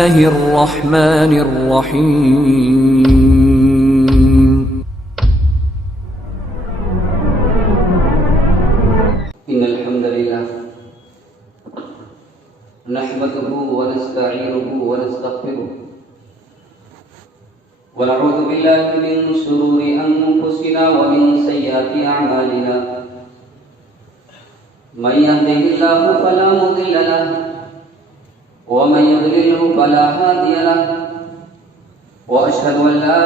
الله الرحمن الرحيم إن الحمد لله نحمده ونستعينه ونستغفره ونعوذ بالله من شرور أنفسنا ومن سيئات أعمالنا من يهده الله فلا مضل له ومن يضلله فلا هادي له وأشهد أن لا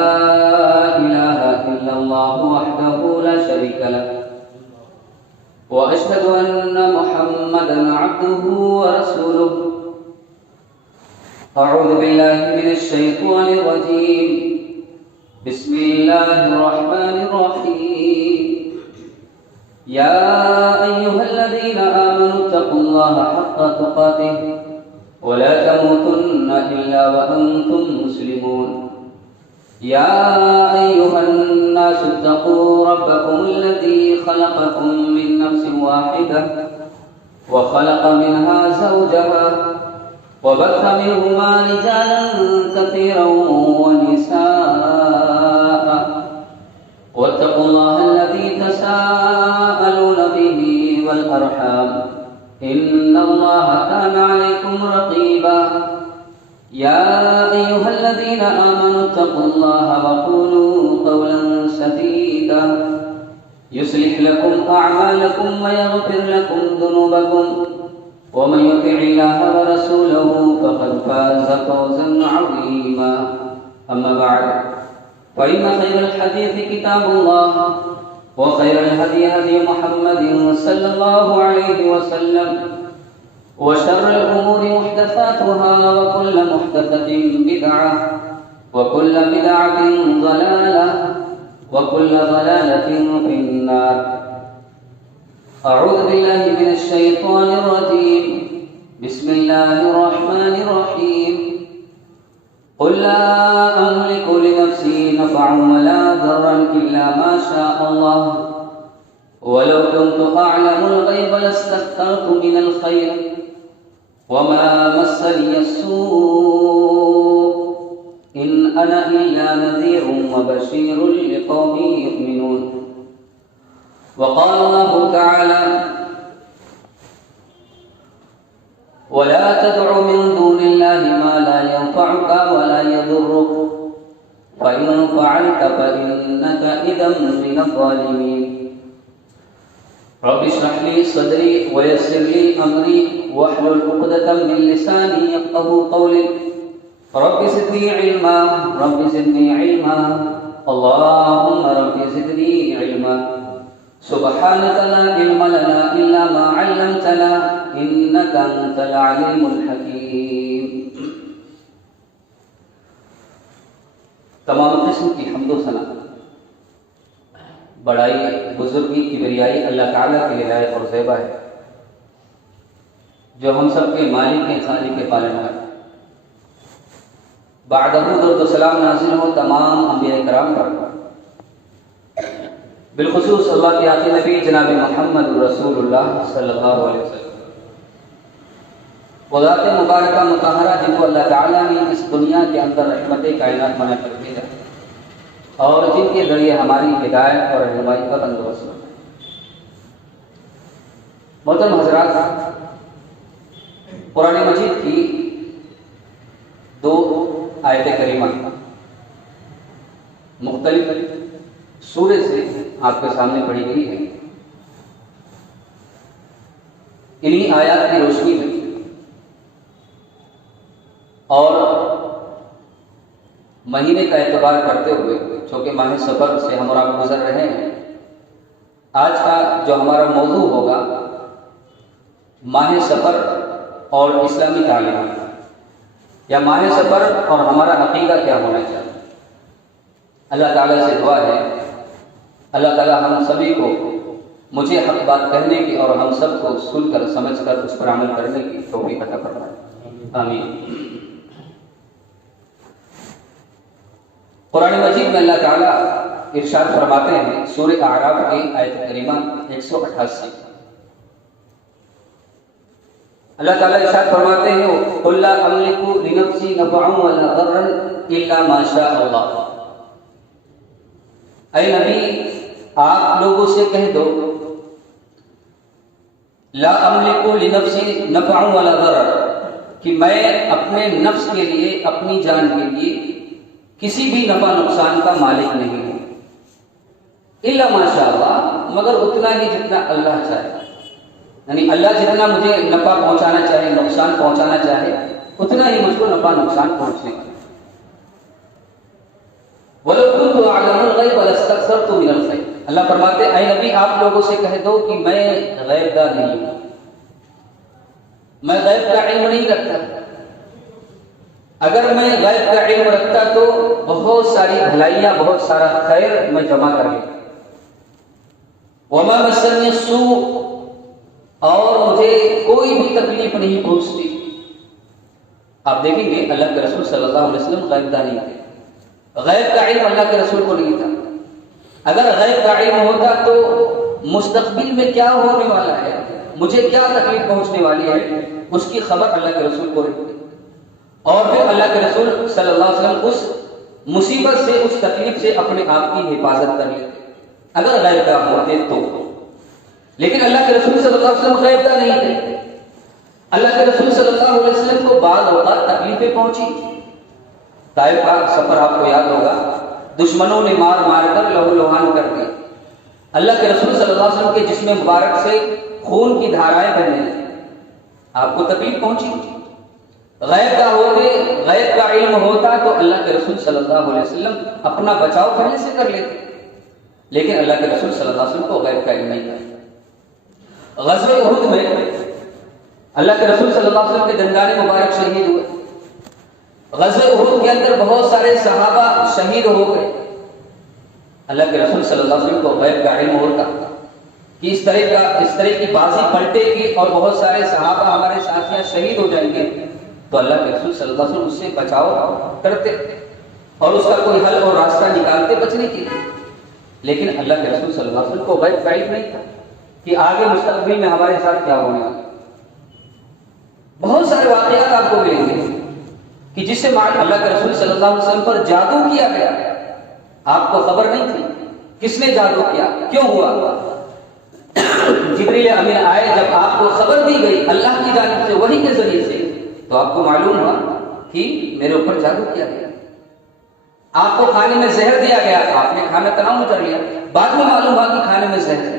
إله إلا الله وحده لا شريك له وأشهد أن محمدا عبده ورسوله أعوذ بالله من الشيطان الرجيم بسم الله الرحمن الرحيم يا أيها الذين آمنوا اتقوا الله حق تقاته ولا تموتن إلا وأنتم مسلمون يا أيها الناس اتقوا ربكم الذي خلقكم من نفس واحدة وخلق منها زوجها وبث منهما رجالا كثيرا ونساء واتقوا الله الذي تساءلون به والأرحام إن الله كان عليكم رقيبا يا أيها الذين آمنوا اتقوا الله وقولوا قولا سديدا يصلح لكم أعمالكم ويغفر لكم ذنوبكم ومن يطع الله ورسوله فقد فاز فوزا عظيما أما بعد فإن خير الحديث كتاب الله وخير الهدي هدي محمد صلى الله عليه وسلم وشر الأمور محدثاتها وكل محدثة بدعة وكل بدعة ضلالة وكل ضلالة في النار أعوذ بالله من الشيطان الرجيم بسم الله الرحمن الرحيم قل لا أملك لنفسي نفعا ولا ضرا إلا ما شاء الله ولو كنت أعلم الغيب لاستكثرت من الخير وما مسني السوء إن أنا إلا نذير وبشير لقوم يؤمنون وقال الله تعالى ولا تدع من دون الله ما لا ينفعك ولا يضرك فإن فعلت فإنك إذا من الظالمين رب اشرح لي صدري ويسر لي أمري واحلل عقدة من لساني يفقهوا قولي رب زدني علما رب زدني علما اللهم رب زدني علما سبحانك لا علم لنا إلا ما علمتنا إنك أنت العليم الحكيم تمام قسم کی حمد و ثنا بڑائی بزرگی کبریائی اللہ تعالیٰ کے لیے لائق اور زیبا ہے جو ہم سب کے مالک کے خالق کے پالنہار ہے بعد درود و سلام نازل ہو تمام انبیاء کرام پر بالخصوص اللہ کے آخری نبی جناب محمد رسول اللہ صلی اللہ علیہ وسلم وہ ذات مبارکہ مطہرہ جن کو اللہ تعالیٰ نے اس دنیا کے اندر رحمت کائنات بنا کر بھیجا اور جن کے ذریعے ہماری ہدایت اور رہنمائی کا بندوبست ہو. محترم حضرات، قرآن مجید کی دو آیت کریمہ مختلف سورے سے آپ کے سامنے پڑھی گئی ہے. انہی آیات کی روشنی میں اور مہینے کا اعتبار کرتے ہوئے چونکہ ماہ سفر سے ہم اور آپ گزر رہے ہیں، آج کا جو ہمارا موضوع ہوگا ماہ سفر اور اسلامی تعلیم، یا ماہ سفر اور ہمارا عقیدہ کیا ہونا چاہیے. اللہ تعالیٰ سے دعا ہے اللہ تعالیٰ ہم سبھی کو مجھے حق بات کہنے کی اور ہم سب کو سن کر سمجھ کر اس پر عمل کرنے کی توفیق عطا فرمائے، آمین. قرآن مجید میں اللہ تعالیٰ ارشاد فرماتے ہیں سورہ اعراف کی آیت کریمہ 188 اللہ تعالیٰ ارشاد فرماتے ہیں قُل لَا أَمْلِكُ لِنَفْسِي نَفْعًا وَلَا ضَرًّا إِلَّا مَا شَاءَ اللَّهُ۔ اے نبی آپ لوگوں سے کہہ دو لا املک لنفسی نفعا ولا ضرر، کہ میں اپنے نفس کے لیے، اپنی جان کے لیے کسی بھی نفع نقصان کا مالک نہیں ہوں، الا ما شاء اللہ، مگر اتنا ہی جتنا اللہ چاہے، یعنی اللہ جتنا مجھے نفع پہنچانا چاہے، نقصان پہنچانا چاہے، اتنا ہی مجھ کو نفع نقصان پہنچنے کا۔ وَلَوْ كُنْتُ أَعْلَمُ الْغَيْبَ لَاسْتَكْثَرْتُ مِنَ الْخَيْرِ، اللہ فرماتے اے نبی آپ لوگوں سے کہہ دو کہ میں غیب دان نہیں ہوں، میں غیب کا علم نہیں رکھتا، اگر میں غیب کا علم رکھتا تو بہت ساری بھلائیاں، بہت سارا خیر میں جمع کر لیتا۔ وَمَا مَسَّنِيَ السُّوءُ، اور مجھے کوئی بھی تکلیف نہیں پہنچتی۔ آپ دیکھیں گے اللہ کے رسول صلی اللہ علیہ وسلم غیب دان نہیں تھے، غیب کا علم اللہ کے رسول کو نہیں تھا۔ اگر غیب کا علم ہوتا تو مستقبل میں کیا ہونے والا ہے، مجھے کیا تکلیف پہنچنے والی ہے، اس کی خبر اللہ کے رسول کو رہتی، اور پھر اللہ کے رسول صلی اللہ علیہ وسلم اس مصیبت سے، اس تکلیف سے اپنے آپ کی حفاظت کر لیتے اگر غیب کا ہوتے تو۔ لیکن اللہ کے رسول صلی اللہ علیہ وسلم غیب کا نہیں تھے۔ اللہ کے رسول صلی اللہ علیہ وسلم کو بعض اوقات تکلیفیں پہنچی۔ طائف کا سفر آپ کو یاد ہوگا، دشمنوں نے مار مار کر لہو لہان کر دیا، اللہ کے رسول صلی اللہ علیہ وسلم کے جسم مبارک سے خون کی دھارائیں بہنے لگیں، آپ کو تکلیف پہنچی۔ غیب کا ہوتے، غیب کا علم ہوتا تو اللہ کے رسول صلی اللہ علیہ وسلم اپنا بچاؤ پہلے سے کر لیتے، لیکن اللہ کے رسول صلی اللہ علیہ وسلم کو غیب کا علم نہیں تھا۔ غزوہ احد میں اللہ کے رسول صلی اللہ علیہ وسلم کے دندان مبارک شہید ہوئے۔ غزوہ احد کے اندر بہت سارے صحابہ شہید ہو گئے۔ اللہ کے رسول صلی اللہ علیہ وسلم کو غیب کا علم ہوتا کہ اس طرح کی بازی پلٹے گی اور بہت سارے صحابہ ہمارے ساتھیاں شہید ہو جائیں گے، تو اللہ کے رسول صلی اللہ علیہ وسلم اس سے بچاؤ کرتے اور اس کا کوئی حل اور راستہ نکالتے بچنے کے لیے۔ لیکن اللہ کے رسول صلی اللہ علیہ وسلم کو غیب کا علم نہیں تھا کہ آگے مستقبل میں ہمارے ساتھ کیا ہونے والا۔ بہت سارے واقعات آپ کو ملیں گے کہ جس سے اللہ کے رسول صلی اللہ علیہ وسلم پر جادو کیا گیا، آپ کو خبر نہیں تھی کس نے جادو کیا، کیوں ہوا۔ جبریل امین آئے، جب آپ کو خبر دی گئی اللہ کی جانب سے، وحی کے ذریعے سے، تو آپ کو معلوم ہوا کہ میرے اوپر جادو کیا گیا۔ آپ کو کھانے میں زہر دیا گیا، آپ نے کھانا تناول کر لیا، بعد میں معلوم ہوا کہ کھانے میں زہر ہے۔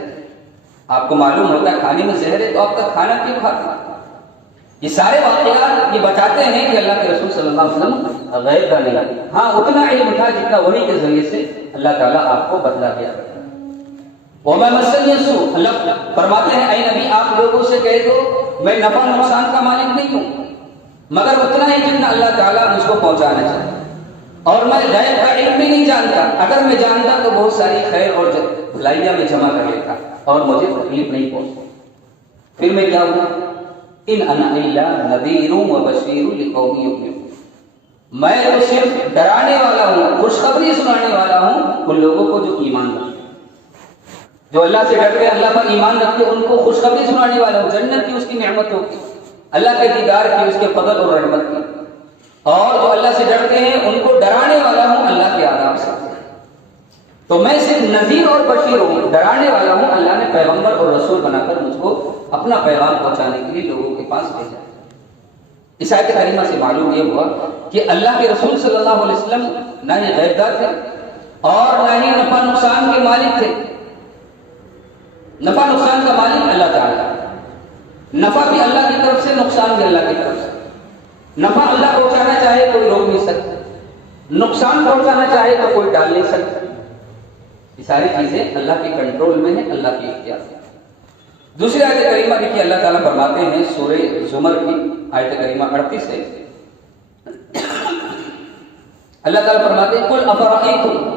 آپ کو معلوم ہوتا ہے کھانے میں زہر ہے تو آپ کا کھانا کیوں کھاتے ہیں۔ یہ سارے واقعات یہ بتاتے ہیں کہ اللہ کے رسول صلی اللہ علیہ وسلم غیب کا نہیں، ہاں اتنا علم تھا جتنا وحی کے ذریعے سے اللہ تعالیٰ آپ کو بتلا دیا۔ وَمَا مَسَّنِيَ السُّوءُ، اللہ فرماتے ہیں اے نبی آپ لوگوں سے کہہ دو میں نفع نقصان کا مالک نہیں ہوں، مگر اتنا ہی جتنا اللہ تعالیٰ مجھ کو پہنچانا چاہے، اور میں غیب کا علم بھی نہیں جانتا، اگر میں جانتا تو بہت ساری خیر اور بھلائیاں میں جمع کر لیتا اور مجھے تکلیف نہیں پہنچتی۔ پھر میں کیا ہوں، ان انا الا نذیر و بشیر لقوم یؤمنون، میں تو صرف ڈرانے والا ہوں، خوشخبری سنانے والا ہوں ان لوگوں کو جو ایمان رکھتے ہیں، جو اللہ سے ڈرتے ہیں، اللہ پر ایمان رکھتے ہیں، ان کو خوشخبری سنانے والا ہوں، جنت کی اس کی نعمتوں کی، اللہ کے دیدار کی، اس کے فضل اور رحمت کی، اور جو اللہ سے ڈرتے ہیں ان کو ڈرانے والا ہوں اللہ کے عذاب سے۔ تو میں صرف نذیر اور بشیر ہوں، ڈرانے والا ہوں، اللہ نے پیغمبر اور رسول بنا کر مجھ کو اپنا پیغام پہنچانے کے لیے لوگوں کے پاس بھیجا۔ اس آیت کریمہ سے معلوم یہ ہوا کہ اللہ کے رسول صلی اللہ علیہ وسلم نہ ہی غیب دان تھے اور نہ ہی نفع نقصان کے مالک تھے۔ نفع نقصان کا مالک اللہ تعالیٰ، نفع بھی اللہ کی طرف سے، نقصان بھی اللہ کی طرف سے۔ نفع اللہ پہنچانا چاہے کوئی روک نہیں سکتا، نقصان پہنچانا چاہے تو کوئی ٹال نہیں سکتا۔ یہ ساری چیزیں اللہ کے کنٹرول میں ہیں، اللہ کی اختیار میں۔ دوسری آیت کریمہ دیکھیے اللہ تعالیٰ فرماتے ہیں سورہ زمر کی آیت کریمہ 38 سے، اللہ تعالیٰ فرماتے ہیں قل افرأیتم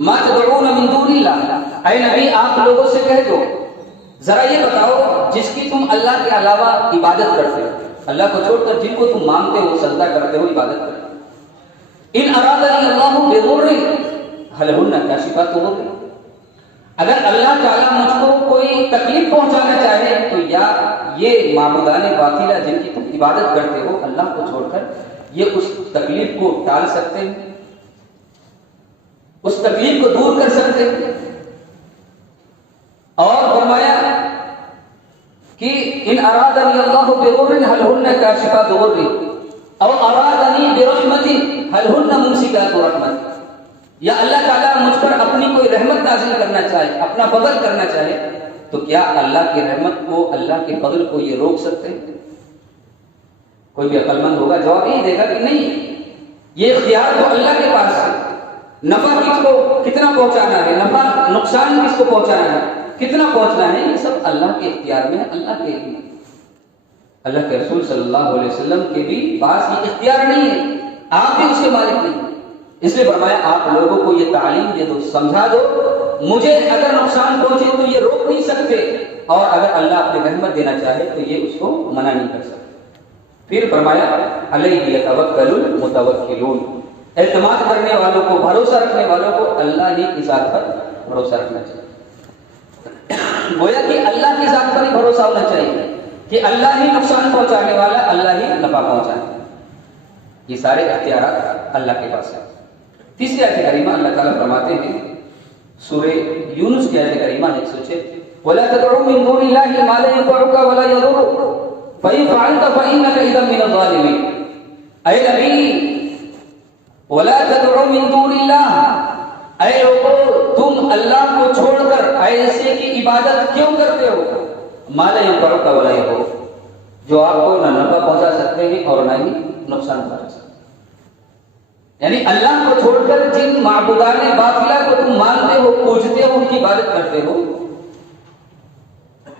ما تدعون من دون اللہ، اے نبی آپ لوگوں سے کہہ دو ذرا یہ بتاؤ جس کی تم اللہ کے علاوہ عبادت کرتے ہو، اللہ کو چھوڑ کر جن کو تم مانتے ہو، سجدہ کرتے ہو، عبادت کرتے ہو، ان ارادنی اللہ بضر هل هن کاشفات ضر، اگر اللہ تعالیٰ مجھ کو کوئی تکلیف پہنچانا چاہے تو یا یہ معبودان باطلہ جن کی تم عبادت کرتے ہو اللہ کو چھوڑ کر یہ اس تکلیف کو ٹال سکتے ہیں، اس تکلیف کو دور کر سکتے ہیں۔ اور فرمایا کہ ان ارادنی اللہ بضر هل هن کاشفات ضر او ارادنی برحمت هل هن ممسکات رحمت، یا اللہ تعالیٰ مجھ پر اپنی کوئی رحمت نازل کرنا چاہے، اپنا فضل کرنا چاہے تو کیا اللہ کی رحمت کو، اللہ کے فضل کو یہ روک سکتے ہیں؟ کوئی بھی عقل مند ہوگا جواب یہی دے گا کہ نہیں، یہ اختیار تو اللہ کے پاس ہے۔ نفع کس کو کتنا پہنچانا ہے، نفع نقصان کس کو پہنچانا ہے، کتنا پہنچنا ہے، یہ سب اللہ کے اختیار میں ہے، اللہ کے لیے۔ اللہ کے رسول صلی اللہ علیہ وسلم کے بھی پاس یہ اختیار نہیں ہے، آپ بھی اس کے مالک نہیں، اس لیے فرمایا آپ لوگوں کو یہ تعلیم دے دو، سمجھا دو، مجھے اگر نقصان پہنچے تو یہ روک نہیں سکتے، اور اگر اللہ اپنی رحمت دینا چاہے تو یہ اس کو منع نہیں کر سکتے۔ پھر فرمایا علیہ یتوکل المتوکلون، اعتماد کرنے والوں کو، بھروسہ رکھنے والوں کو اللہ ہی کی ذات پر بھروسہ رکھنا چاہیے۔ گویا کہ اللہ کی ذات پر ہی بھروسہ ہونا چاہیے کہ اللہ ہی نقصان پہنچانے والا، اللہ ہی نفع پہنچانے، یہ سارے اختیارات اللہ کے پاس ہیں۔ تیسری آیت کریمہ اللہ تعالیٰ فرماتے ہیں سورہ یونس کی آیت کریمہ 106 وَلَا تَدْعُوا مِن دُونِ اللَّهِ مَا لَا يَنفَعُكَ وَلَا يَضُرُّكَ فَإِن فَعَلْتَ فَإِنَّكَ إِذًا مِنَ الظَّالِمِينَ۔ اے نبی وَلَا تَدْعُوا مِن دُونِ اللَّهِ، اے لوگوں تم اللہ کو چھوڑ کر ایسے کی عبادت کیوں کرتے ہو، مَا لَا يَنفَعُكَ وَلَا يَضُرُّكَ، جو آپ کو نہ نفع پہنچا سکتے ہیں اور نہ ہی نقصان پہنچا سکتے ہیں۔ یعنی اللہ کو چھوڑ کر جن معبودان باطلہ کو تم مانتے ہو، پوجتے ہو، ان کی عبادت کرتے ہو،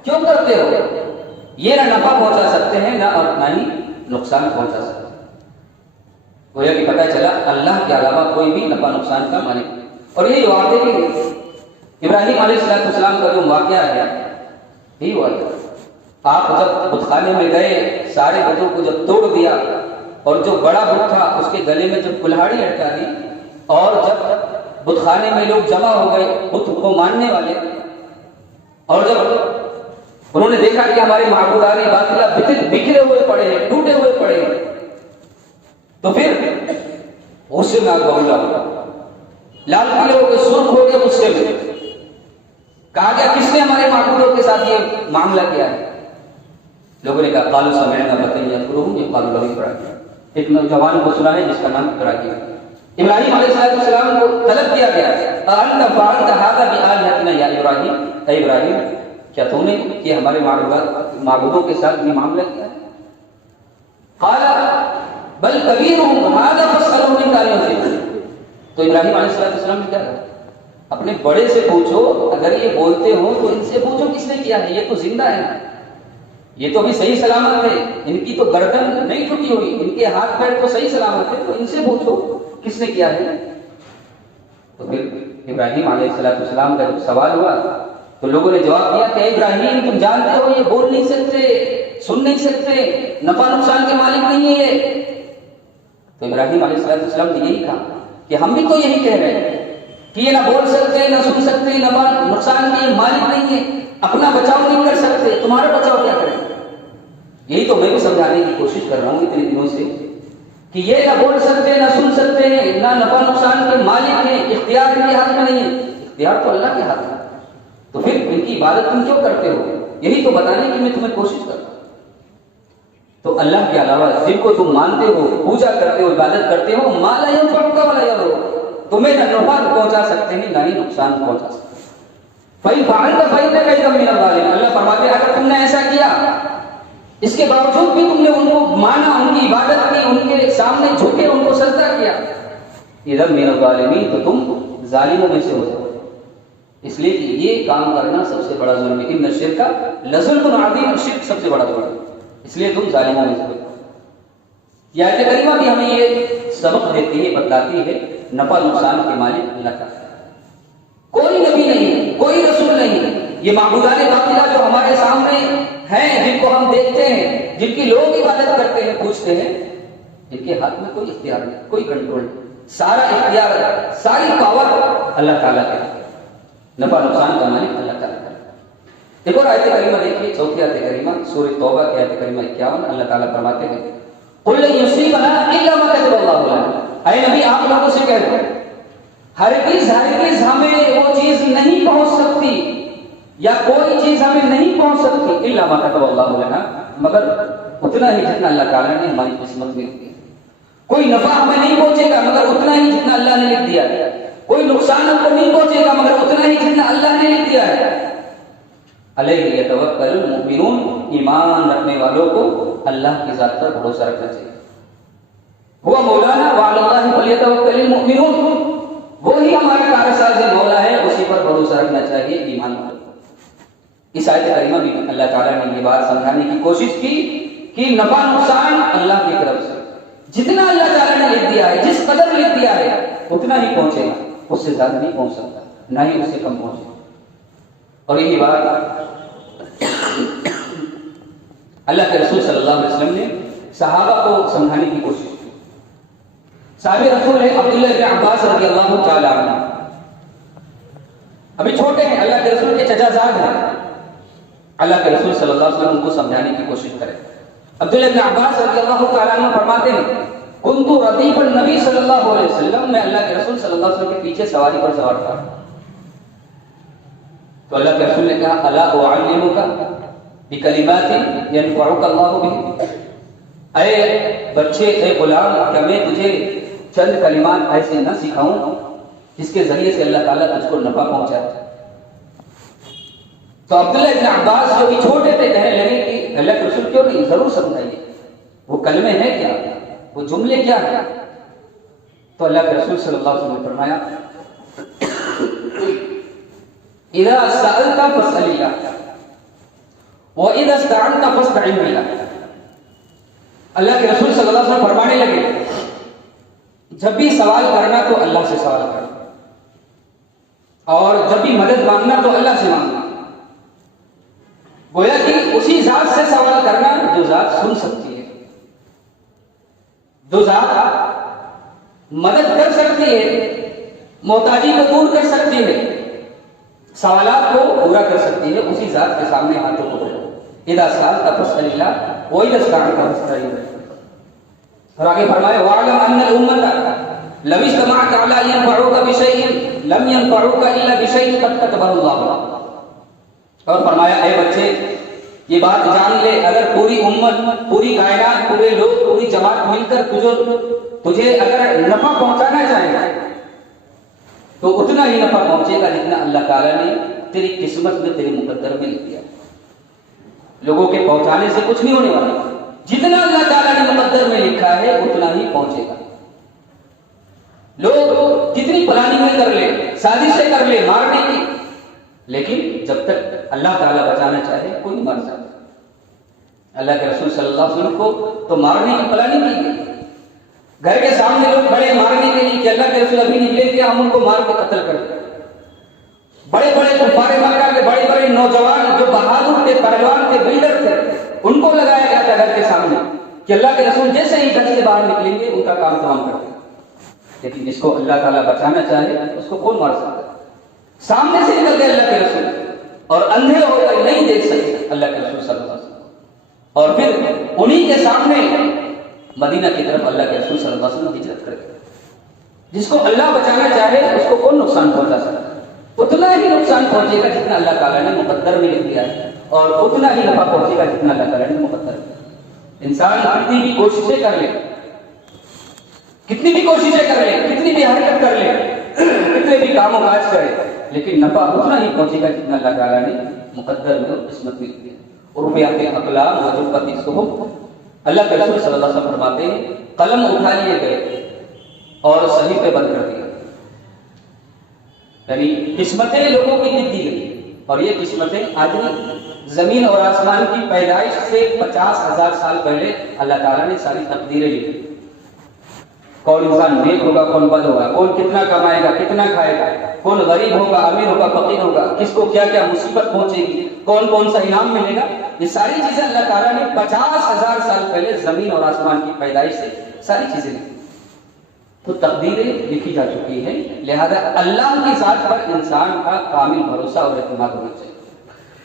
کیوں کرتے ہو؟ یہ نہ نفع پہنچا سکتے ہیں نہ ہی نقصان پہنچا سکتے ہیں۔ گویا کہ پتہ چلا اللہ کے علاوہ کوئی بھی نفع نقصان کا مالک نہیں۔ اور یہی واقعہ کہ ابراہیم علیہ السلام کا جو واقعہ ہے یہی ہوا تھا۔ آپ جب بت خانے میں گئے، سارے بتوں کو جب توڑ دیا اور جو بڑا بت تھا اس کے گلے میں جب کلہاڑی لٹکا دی، اور جب بت خانے میں لوگ جمع ہو گئے بت کو ماننے والے، اور جب انہوں نے دیکھا کہ ہمارے معبودان باطلہ بکھرے ہوئے پڑے ہیں، ٹوٹے ہوئے پڑے ہیں، تو پھر غصے میں آگ ببولا ہوا، لال پیلے ہو گئے، سرخ ہو گئے غصے میں، کہا گیا کس نے ہمارے معبودوں کے ساتھ یہ معاملہ کیا ہے؟ لوگوں نے کہا قالوا سمعنا فتى يذكرهم يقال له ابراہیم، ایک نوجوان کو سنا ہے جس کا نام ابراہیم ہے۔ ابراہیم علیہ السلام کو طلب کیا گیا انت فعلت هذا بآلهتنا یا ابراہیم، اے ابراہیم کیا تم نے یہ ہمارے معبودوں کے ساتھ یہ معاملہ کیا ہے؟ قال بل کبیرهم هذا فاسألهم ان كانوا ينطقون، تو ابراہیم علیہ السلام نے کیا کہا اپنے بڑے سے پوچھو، اگر یہ بولتے ہو تو ان سے پوچھو کس نے کیا ہے، یہ تو زندہ ہے، یہ تو بھی صحیح سلامت ہے، ان کی تو گردن نہیں ٹوٹی ہوئی، ان کے ہاتھ پیر تو صحیح سلامت ہے، تو ان سے پوچھو کس نے کیا ہے۔ تو پھر ابراہیم علیہ السلام کا جب سوال ہوا تو لوگوں نے جواب دیا کہ ابراہیم تم جانتے ہو یہ بول نہیں سکتے، سن نہیں سکتے، نفع نقصان کے مالک نہیں ہے یہ۔ تو ابراہیم علیہ السلام نے یہی کہا کہ ہم بھی تو یہی کہہ رہے ہیں کہ یہ نہ بول سکتے، نہ سن سکتے، نفع نقصان کے مالک نہیں ہے، اپنا بچاؤ نہیں کر سکتے، تمہارا بچاؤ کیا کریں؟ یہی تو میں بھی سمجھانے کی کوشش کر رہا ہوں اتنے دنوں سے کہ یہ نہ بول سکتے، نہ سن سکتے ہیں، نہ نفع نقصان کے مالک ہیں، اختیار ان کے ہاتھ میں نہیں ہے، اختیار تو اللہ کے ہاتھ میں۔ تو پھر ان کی عبادت تم کیوں کرتے ہو؟ یہی تو بتانے کی میں تمہیں کوشش کر رہا ہوں۔ تو اللہ کے علاوہ جن کو تم مانتے ہو، پوجا کرتے ہو، عبادت کرتے ہو، ما لا ينفعك ولا يضرك، تمہیں نہ نفع پہنچا سکتے ہیں نہ ہی نقصان پہنچا سکتے ہیں۔ فَإِن فَعَلْتَ فَإِنَّكَ إِذًا مِنَ الظَّالِمِينَ، اللہ فرماتے ہیں اگر تم نے ایسا کیا، اس کے باوجود بھی تم نے ان کو مانا، ان کی عبادت کی، ان کے سامنے جھکے، ان کو سجدہ کیا، اِذًا مِنَ الظَّالِمِينَ، تو تم ظالموں میں سے ہو جاؤ۔ اس لیے کہ یہ کام کرنا سب سے بڑا ظلم ہے، ان الشرک لظلم عظیم، شرک سب سے بڑا ظلم ہے، اس لیے تم ظالموں میں سے ہو جاؤ۔ یہ آیت کریمہ بھی ہمیں یہ سبق دیتی ہے، بتلاتی ہے نفع نقصان کے مالک اللہ کا، کوئی نبی نہیں، کوئی رسول نہیں۔ یہ معبودان باطلہ جو ہمارے سامنے ہیں، جن کو ہم دیکھتے ہیں، جن کی لوگ عبادت کرتے ہیں، پوچھتے ہیں، ان کے ہاتھ میں کوئی اختیار نہیں، کوئی کنٹرول نہیں، سارا اختیار، ساری پاور اللہ تعالیٰ کے ہے۔ نفع نقصان کا مالک اللہ تعالیٰ ہے۔ ایک اور آیت کریمہ دیکھیے، چوتھی آیت کریمہ سورہ توبہ کی آیت کریمہ 51، اللہ تعالیٰ فرماتے ہیں قُلْ لَن يُصِيبَنَا إِلَّا مَا كَتَبَ اللَّهُ لَنَا، اے نبی آپ لوگوں سے کہہ دو ہرگز ہمیں وہ چیز نہیں پہنچ سکتی یا کوئی چیز ہمیں نہیں پہنچ سکتی الا ما كتب اللہ لنا، مگر اتنا ہی جتنا اللہ تعالیٰ نے ہماری قسمت میں لکھ دیا۔ کوئی نفع ہمیں نہیں پہنچے گا مگر اتنا ہی جتنا اللہ نے لکھ دیا ہے، کوئی نقصان ہم کو نہیں پہنچے گا مگر اتنا ہی جتنا اللہ نے لکھ دیا ہے۔ علیہ یتوکل المؤمنون، ایمان رکھنے والوں کو اللہ کی ذات پر بھروسہ رکھنا چاہیے۔ وہ مولانا وعلی اللہ فلیتوکل المؤمنون، وہی ہمارا کارساز مولا ہے، اسی پر بھروسہ رکھنا چاہیے ایمان والوں کو۔ اس آیت کریمہ میں اللہ تعالیٰ نے یہ بات سمجھانے کی کوشش کی کہ نفع نقصان اللہ کی طرف سے، جتنا اللہ تعالیٰ نے لکھ دیا ہے، جس قدر لکھ دیا ہے اتنا ہی پہنچے گا، اس سے زیادہ نہیں پہنچ سکتا، نہ ہی اس سے کم پہنچے گا۔ اور یہی بات اللہ کے رسول صلی اللہ علیہ وسلم نے صحابہ کو سمجھانے کی کوشش کی۔ صحابی رسول ہے عبداللہ بن عباس رضی اللہ تعالی عنہ، ابھی چھوٹے ہیں، اللہ کے رسول کے چچا زاد ہیں، اللہ کے رسول صلی اللہ علیہ وسلم ان کو سمجھانے کی کوشش کرے۔ عبداللہ بن عباس رضی اللہ تعالی عنہ فرماتے ہیں کنت ردیف النبی صلی اللہ علیہ وسلم، میں اللہ کے رسول صلی اللہ علیہ وسلم کے پیچھے سواری پر سوار تھا، تو اللہ کے رسول نے کہا الا اعلمک بکلمات ینفعک اللہ بہ، اے بچے، اے غلام، کیا میں تجھے چند کلمات ایسے نہ سکھاؤں جس کے ذریعے سے اللہ تعالیٰ تجھ کو نفع پہنچائے؟ تو عبداللہ ابن عباس جو بھی چھوٹے تھے کہنے لگے کہ اللہ کے رسول کیوں نہیں، ضرور سمجھائیے، وہ کلمے ہیں کیا، وہ جملے کیا ہیں؟ تو اللہ کے رسول صلی اللہ علیہ وسلم نے فرمایا اذا سألت فاسأل اللہ واذا استعنت فاستعن باللہ۔ اللہ کے رسول صلی اللہ علیہ وسلم فرمانے لگے جب بھی سوال کرنا تو اللہ سے سوال کرنا، اور جب بھی مدد مانگنا تو اللہ سے مانگنا، گویا کہ اسی ذات سے سوال کرنا جو ذات سن سکتی ہے، جو ذات مدد کر سکتی ہے، محتاجی کو دور کر سکتی ہے، سوالات کو پورا کر سکتی ہے، اسی ذات کے سامنے ہاتھوں کو پھیلاؤ۔ اذا سألت فاسأل اللہ واذا استعنت فاستعن باللہ۔ اور آگے فرمایا وَاعْلَمْ أَنَّ الْأُمَّةَ لَوِ اجْتَمَعَتْ عَلَىٰ أَن يَنفَعُوكَ بِشَيْءٍ لَمْ يَنفَعُوكَ إِلَّا بِشَيْءٍ قَدْ كَتَبَهُ اللَّهُ۔ اور فرمایا اے بچے یہ بات جان لے، اگر پوری امت، پوری کائنات، پورے لوگ، پوری جماعت مل کر تجھے اگر نفع پہنچانا چاہے تو اتنا ہی نفع پہنچے گا جتنا اللہ تعالیٰ نے تیری قسمت میں، تیری مقدر میں لکھ دیا۔ لوگوں کے پہنچانے سے کچھ نہیں ہونے والا، جتنا اللہ تعالیٰ نے مقدر میں لکھا ہے اتنا ہی پہنچے گا۔ لوگ کتنی پلاننگ کر لے، سازشیں کر لے مارنے کی، لیکن جب تک اللہ تعالیٰ بچانا چاہے کوئی نہیں مار سکتا۔ اللہ کے رسول صلی اللہ علیہ وسلم کو تو مارنے کی پلاننگ کی گئی، گھر کے سامنے لوگ کھڑے مارنے کے لیے کہ اللہ کے رسول ابھی نکلے کہ ہم ان کو مار کے قتل کر دیں۔ بڑے بڑے کفار مکہ کے بڑے بڑے نوجوان جو بہادر تھے، پہلوان تھے، بلڈر تھے، ان کو لگایا گیا تھا گھر کے سامنے کہ اللہ کے رسول جیسے ہی گھر سے باہر نکلیں گے ان کا کام تمام کر دیں۔ لیکن جس کو اللہ تعالیٰ بچانا چاہے اس کو کون مار سکتا ہے؟ سامنے سے نکل گئے اللہ کے رسول اور اندھے ہو کر نہیں دیکھ سکتے اللہ کے رسول صلی اللہ علیہ وسلم، اور پھر انہی کے سامنے مدینہ کی طرف اللہ کے رسول صلی اللہ علیہ وسلم ہجرت کر گئے۔ جس کو اللہ بچانا چاہے اس کو کون نقصان پہنچا سکتا ہے؟ اتنا ہی نقصان پہنچے گا جتنا اللہ تعالیٰ نے مقدر میں لکھ دیا ہے، اور اتنا ہی نفع پہنچے گا جتنا اللہ تعالیٰ نے مقدر میں۔ انسان کتنی بھی کوششیں کر لے، کتنی بھی کوششیں کر لے، کتنی بھی حرکت کر لے، کتنے بھی کام و کاج کرے، لیکن نفع اتنا ہی پہنچے گا جتنا اللہ تعالیٰ نے مقدر میں اور قسمت میں لکھ دیا۔ رفعت الاقلام وجفت الصحف، اللہ کے رسول صلی اللہ علیہ وسلم فرماتے ہیں قلم اٹھا لیے گئے اور صحیفے بند کر دیے، یعنی قسمتیں لوگوں کی لکھ دی گئی، اور یہ قسمتیں آدمی زمین اور آسمان کی پیدائش سے 50,000 سال پہلے اللہ تعالیٰ نے ساری تقدیریں لکھی۔ کون انسان نیک ہوگا، کون بد ہوگا، کون کتنا کمائے گا، کتنا کھائے گا، کون غریب ہوگا، امیر ہوگا، فقیر ہوگا، کس کو کیا کیا مصیبت پہنچے گی، کون کون سا انعام ملے گا، یہ ساری چیزیں اللہ تعالیٰ نے 50,000 سال پہلے زمین اور آسمان کی پیدائش سے ساری چیزیں لکھی۔ تو تقدیریں لکھی جا چکی ہیں، لہذا اللہ کی ذات پر انسان کا کامل بھروسہ اور اعتماد ہونا چاہیے۔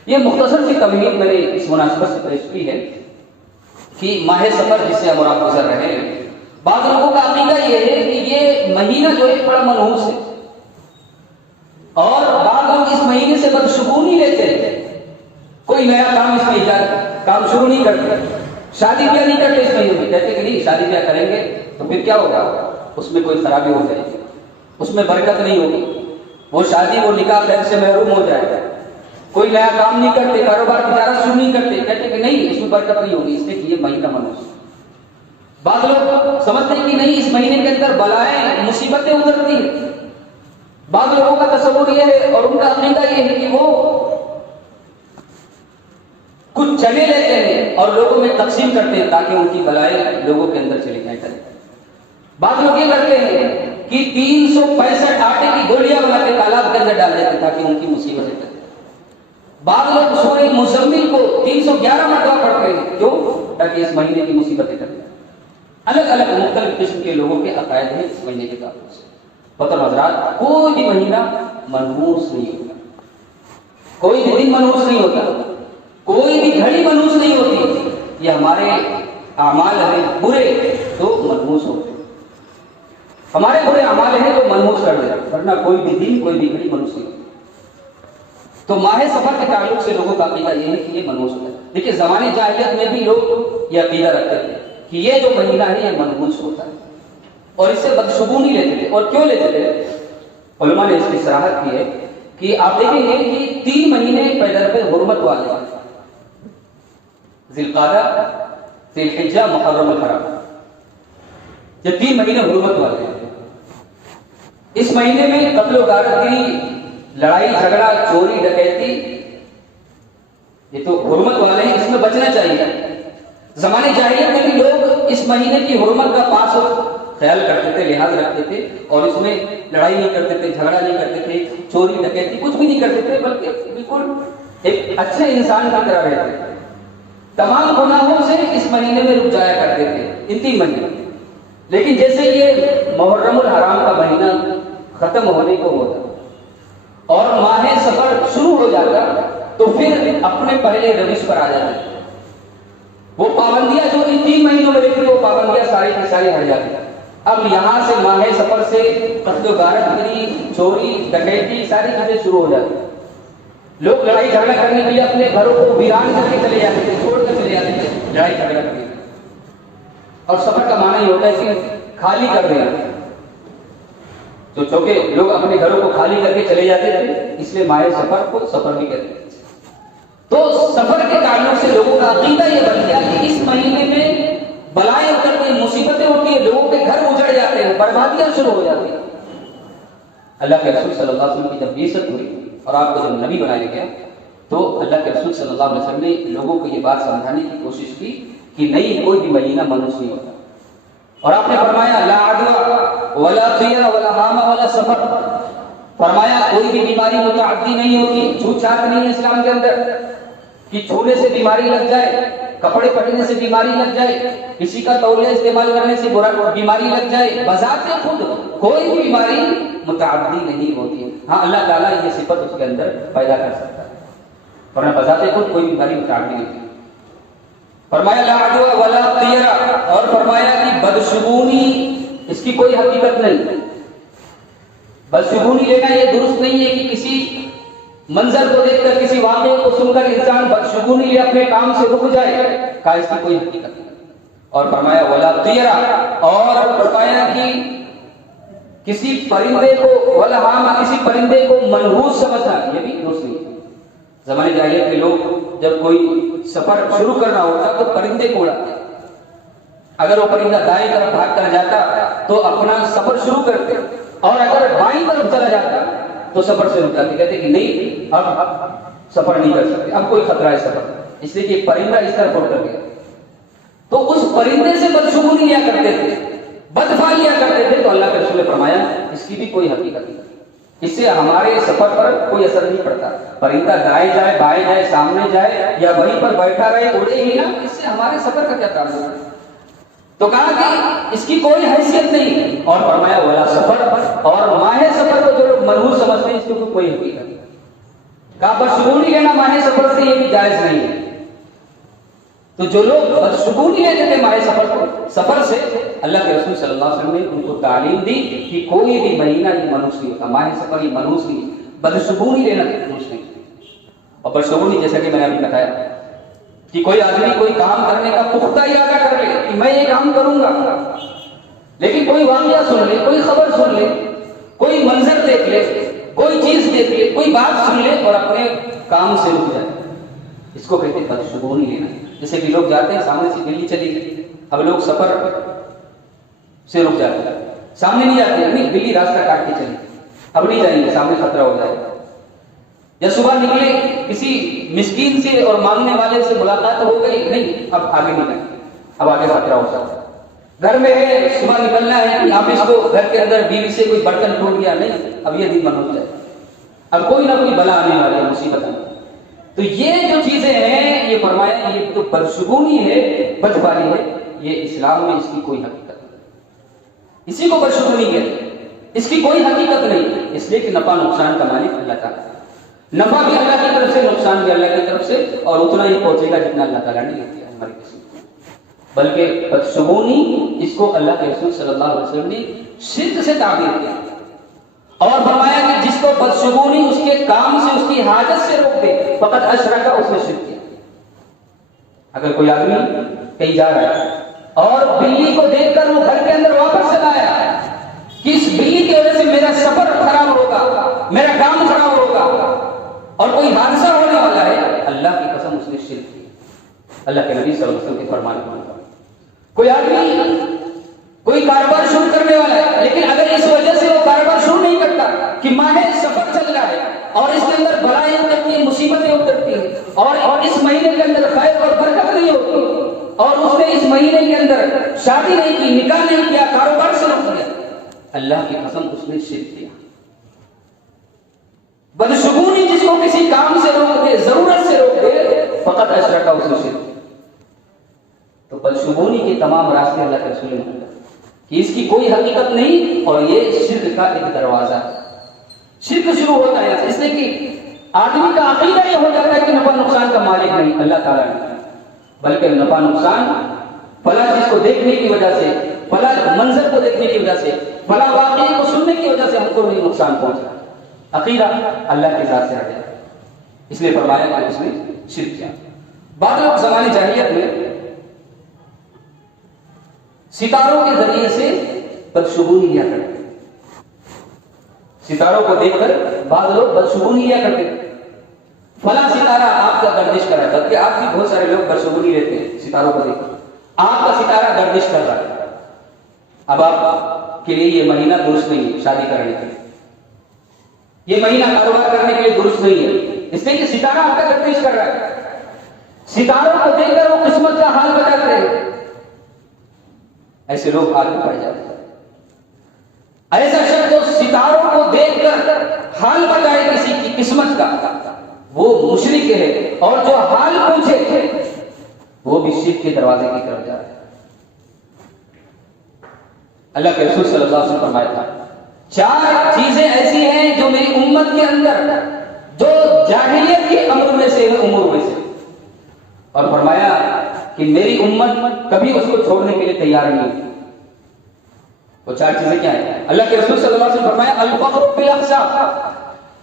یہ مختصر سی تمہید میں نے اس مناسبت سے پیش کی ہے کہ ماہ سفر جس سے ہم اور آپ گزر رہے ہیں، بعض لوگوں کا عقیدہ یہ ہے کہ یہ مہینہ جو ہے بڑا منحوس ہے، اور بعض لوگ اس مہینے سے بدشگونی لیتے ہیں، کوئی نیا کام اس میں کام شروع نہیں کرتے، شادی بیاہ نہیں کرتے اس مہینے میں، کہتے کہ نہیں شادی بیاہ کریں گے تو پھر کیا ہوگا، اس میں کوئی خرابی ہو جائے گی، اس میں برکت نہیں ہوگی، وہ شادی وہ نکاح خیر سے محروم ہو جائے گا۔ کوئی نیا کام نہیں کرتے، کاروبار تجارت شروع نہیں کرتے، کہتے کہ نہیں اس میں برکت نہیں ہوگی، اس لیے کہ یہ مہینہ منحوس۔ بعض لوگ سمجھتے ہیں کہ نہیں اس مہینے کے اندر بلائیں مصیبتیں اترتی ہیں۔ بعض لوگوں کا تصور یہ ہے اور ان کا عقیدہ یہ ہے کہ وہ کچھ چنے لیتے ہیں اور لوگوں میں تقسیم کرتے ہیں تاکہ ان کی بلائیں لوگوں کے اندر چلی جائیں۔ بعض لوگ یہ کرتے ہیں کہ 365 آٹے کی گولیاں بنا کے تالاب کے اندر ڈال دیتے ہیں تاکہ ان کی مصیبتیں ٹلیں۔ بعض لوگ سورہ مزمل کو 311 مرتبہ پڑھتے ہیں، کیوں؟ تاکہ اس مہینے کی مصیبتیں ٹلیں۔ الگ الگ مختلف قسم کے لوگوں کے عقائد ہیں اس مہینے کے تعلق سے۔ محترم حضرات، کوئی بھی مہینہ منحوس نہیں ہوتا، کوئی بھی دن منحوس نہیں ہوتا، کوئی بھی گھڑی منحوس نہیں ہوتی۔ یہ ہمارے اعمال ہیں برے تو منحوس ہوتے ہیں، ہمارے برے اعمال ہیں تو منحوس کر دیتے، ورنہ کوئی بھی دن کوئی بھی گھڑی منحوس نہیں ہوتی۔ تو ماہ سفر کے تعلق سے لوگوں کا عقیدہ یہ ہے کہ یہ منحوس ہوتا ہے۔ دیکھیے زمانے جاہلیت میں بھی لوگ یہ عقیدہ رکھتے تھے کہ یہ جو مہینہ ہے یہ منحوس ہوتا ہے اور اس سے بدشگونی لیتے تھے۔ اور کیوں لیتے تھے؟ علماء نے اس کی صراحت کی ہے کہ آپ دیکھیں گے کہ 3 مہینے پیدر پہ حرمت والے ہیں، ذی القعدہ، ذی الحجہ، محرم الحرام، یہ 3 مہینے حرمت والے ہیں۔ اس مہینے میں قتل و غارت گری، لڑائی جھگڑا، چوری ڈکیتی، یہ تو حرمت والے ہیں، اس میں بچنا چاہیے۔ زمانے جاہلیت میں بھی لوگ اس مہینے کی حرمت کا پاس خیال کرتے تھے، لحاظ رکھتے تھے، اور اس میں لڑائی نہیں کرتے تھے، جھگڑا نہیں کرتے تھے، چوری ڈکیتی کچھ بھی نہیں کرتے تھے، بلکہ بالکل ایک اچھے انسان کی طرح رہتے تھے۔ تمام گناہوں سے اس مہینے میں رک جایا کرتے تھے، ان 3 مہینے۔ لیکن جیسے یہ محرم الحرام کا مہینہ ختم ہونے کو ہوتا اور ماہ سفر شروع ہو جاتا تو پھر اپنے پہلے روش پر آ جاتے، وہ پابندیاں جو ان 3 مہینوں میں رہتی وہ پابندیاں ساری کی ساری ہٹ جاتی۔ اب یہاں سے ماہ سفر سے قتل و غارت گری، چوری ڈکیتی ساری چیزیں شروع ہو جاتی۔ لوگ لڑائی جھگڑا کرنے کے لیے اپنے گھروں کو ویران کر کے چلے جاتے تھے، چھوڑ کر چلے جاتے تھے لڑائی جھگڑا کرنے۔ اور سفر کا معنی یہ ہوتا ہے کہ خالی کر دینا، تو چونکہ لوگ اپنے گھروں کو خالی کر کے چلے جاتے تھے اس لیے ماہ سفر کو سفر بھی کہتے ہیں۔ تو سفر کے تعلق سے لوگوں کا عقیدہ یہ بن گیا کہ اس مہینے میں بلائیں اترتی ہیں، مصیبتیں ہوتی ہیں، لوگوں کے گھر اجڑ جاتے ہیں، بربادیاں شروع ہو جاتی ہیں۔ اللہ کے رسول صلی اللہ علیہ وسلم کی جب بعثت ہوئی اور آپ کو جب نبی بنایا گیا تو اللہ کے رسول صلی اللہ علیہ وسلم نے لوگوں کو یہ بات سمجھانے کی کوشش کی کہ نہیں، کوئی بھی مہینہ منحوس نہیں ہوتا، اور آپ نے فرمایا لا عدوى ولا طیر ولا حام ولا سفر، فرمایا کوئی بھی بیماری متعدی نہیں ہوتی، چھوت چھات نہیں ہے اسلام کے اندر کہ چھونے سے بیماری لگ جائے، کپڑے پہننے سے بیماری لگ جائے، کسی کا تولیہ استعمال کرنے سے بیماری لگ جائے، بذات خود کوئی بھی بیماری متعدی نہیں ہوتی۔ ہاں اللہ تعالیٰ یہ صفت اس کے اندر پیدا کر سکتا ہے، ورنہ بذات خود کوئی بیماری متعدی نہیں ہوتی۔ فرمایا لا عدوى ولا طیر، اور فرمایا کہ بدشگونی اس کی کوئی حقیقت نہیں۔ بدشگونی لینا یہ درست نہیں ہے کہ کسی منظر کو دیکھ کر، کسی واقعے کو سن کر انسان بدشگونی لے اپنے کام سے رک جائے، کہا اس کی کوئی حقیقت نہیں۔ اور فرمایا ولا طیر، اور فرمایا کہ کسی پرندے کو ولا حام، کسی پرندے کو منحوس سمجھنا یہ بھی درست نہیں۔ زمانے جاہلیت کے لوگ جب کوئی سفر شروع کرنا ہوتا تو پرندے کو اڑاتے، اگر وہ پرندہ دائیں طرف بھاگ کر جاتا تو اپنا سفر شروع کرتے، اور اگر بائیں طرف چلا جاتا تو سفر سے رکاتے، کہتے کہ نہیں اب سفر نہیں کر سکتے، اب کوئی خطرہ ہے سفر، اس لیے کہ پرندہ اس طرف اڑ کر گیا۔ تو اس پرندے سے بدشگونی لیا کرتے تھے، بدفعل لیا کرتے تھے، تو اللہ کے رسول نے فرمایا اس کی بھی کوئی حقیقت نہیں، اس سے ہمارے سفر پر کوئی اثر نہیں پڑتا۔ پرندہ دائیں جائے، بائیں جائے، سامنے جائے یا وہیں پر بیٹھا رہے، اڑے ہی نہ، اس سے ہمارے سفر کا کیا تعلق ہے؟ تو کہا کہ اس کی کوئی حیثیت نہیں، اور فرمایا ولا سفر، اور ماہ سفر کو جو لوگ منحوس سمجھتے ہیں اس کی کوئی حقیقت نہیں۔ کہا بدشگونی لینا ماہ سفر سے یہ بھی جائز نہیں ہے۔ تو جو لوگ بدشگونی لیتے تھے ماہ سفر سے، اللہ کے رسول صلی اللہ علیہ وسلم نے ان کو تعلیم دی کہ کوئی بھی مہینہ یہ منحوس نہیں ہوتا، ماہ سفر یہ منحوس نہیں ہے، بدشگونی لینا منحوس نہیں۔ اور بدشگونی جیسا کہ میں نے ابھی بتایا کہ کوئی آدمی کوئی کام کرنے کا پختہ ارادہ کر لے کہ میں یہ کام کروں گا، لیکن کوئی واقعہ سن لے، کوئی خبر سن لے، کوئی منظر دیکھ لے، کوئی چیز دیکھ لے، کوئی بات سن لے اور اپنے کام سے رک جائے، اس کو کہتے ہیں بدشگونی لینا۔ جیسے کہ لوگ جاتے ہیں سامنے سے بلی چلی گئی، اب لوگ سفر سے رک جاتے ہیں، سامنے نہیں جاتے، نہیں بلی راستہ کاٹ کے چلی، اب نہیں جائیں گے، سامنے خطرہ ہو جائے گا۔ یا صبح نکلے کسی مسکین سے اور مانگنے والے سے ملاقات ہو گئی، نہیں اب آگے نہیں جائیں، اب آگے خطرہ ہو سکتا ہے۔ گھر میں ہے، صبح نکلنا ہے، آفس کو گھر کے اندر بیوی سے کوئی برتن ٹوٹ گیا، نہیں اب یہ دن بند ہو جائے، اب کوئی نہ کوئی بلا آنے والی ہے، مصیبت آنے۔ تو یہ جو چیزیں ہیں، یہ فرمایا یہ تو بدشگونی ہے، بد والی ہے، یہ اسلام میں اس کی کوئی حقیقت نہیں، اسی کو بدشگونی کہتے ہیں، اس کی کوئی حقیقت نہیں، اس لیے کہ نفع نقصان کا مالک اللہ تعالیٰ، نفع بھی اللہ کی طرف سے، نقصان بھی اللہ کی طرف سے، اور اتنا ہی پہنچے گا جتنا اللہ تعالیٰ نے لکھ دیا ہماری کسی کو۔ بلکہ بدشگونی اس کو اللہ کے رسول صلی اللہ علیہ وسلم نے شرک سے تعبیر کیا، اور فرمایا کہ جس کو بدشگونی اس کے کام سے، اس کی حاجت سے روک دے، فقط اشرک، اس نے شرک کیا۔ اگر کوئی آدمی کہیں جا رہا ہے اور بلی کو دیکھ کر وہ گھر کے اندر واپس چلا آیا کہ اس بلی کی وجہ سے میرا سفر خراب ہوگا، میرا کام خراب ہوگا اور کوئی حادثہ ہونے والا ہے، اللہ کی قسم اس نے شرک کی۔ اللہ کے نبی صلی اللہ علیہ وسلم کے فرمان کو کوئی آدمی کوئی کاروبار شروع کرنے والا ہے، لیکن اگر اس وجہ سے وہ کاروبار شروع نہیں کرتا کہ ماہ سفر چل رہا ہے اور اس کے اندر بلائیں اترتی ہیں، مصیبتیں اترتی ہیں، اور اس مہینے کے اندر خیر اور برکت نہیں ہوتی، اور اس نے اس مہینے کے اندر شادی نہیں کی، نکاح نہیں کیا، کاروبار سے روک دیا، اللہ کی قسم اس نے شرک کیا۔ بدشگونی جس کو کسی کام سے روک دے، ضرورت سے روک دے، فقط اشرک، اس نے شرک۔ تو بدشگونی کے تمام راستے اللہ کے رسول نے کہ اس کی کوئی حقیقت نہیں، اور یہ شرک کا ایک دروازہ ہے۔ شرک شروع ہوتا ہے اس لیے کہ آدمی کا عقیدہ یہ ہو جاتا ہے کہ نفع نقصان کا مالک نہیں اللہ تعالیٰ نہیں، بلکہ نفع نقصان فلاں چیز کو دیکھنے کی وجہ سے، فلاں منظر کو دیکھنے کی وجہ سے، فلاں واقعے کو سننے کی وجہ سے ہم کو نہیں نقصان پہنچا، عقیدہ اللہ کے ذات سے ہٹ جاتا ہے، اس لیے فرمایا کہ اس نے شرک کیا۔ بعض لوگ زمانے جاہلیت میں ستاروں کے ذریعے سے بدشگونی لیا کرتے، ستاروں کو دیکھ کر بعض لوگ بدشگونی لیا کرتے، فلاں ستارہ آپ کا گردش کر رہا ہے، بلکہ آپ بھی بہت سارے لوگ بدشگونی لیتے ہیں ستاروں کو دیکھ کر، آپ کا ستارہ گردش کر رہا ہے، اب آپ کے لیے یہ مہینہ درست نہیں ہے شادی کرنے کے لیے، یہ مہینہ کاروبار کرنے کے لیے درست نہیں ہے، اس لیے کہ ستارہ آپ کا گردش کر رہا ہے۔ ستاروں کو دیکھ کر وہ قسمت کا حال بتاتے ہیں، ایسے لوگ آگے بڑھ جاتے ہیں۔ ایسا شخص جو ستاروں کو دیکھ کر حال بتائے کسی کی قسمت کا، وہ مشرک ہے، اور جو حال پوچھے وہ بھی شرک کے دروازے کی طرف جا رہا ہے۔ اللہ کے رسول صلی اللہ علیہ وسلم فرمایا تھا 4 چیزیں ایسی ہیں جو میری امت کے اندر جو جاہلیت کے امر میں سے امور میں سے، اور فرمایا کہ میری امت کبھی اس کو چھوڑنے کے لیے تیار نہیں ہے۔ وہ 4 چیزیں کیا ہیں؟ اللہ کے رسول صلی اللہ علیہ وسلم فرمایا الفخر بالاحساب،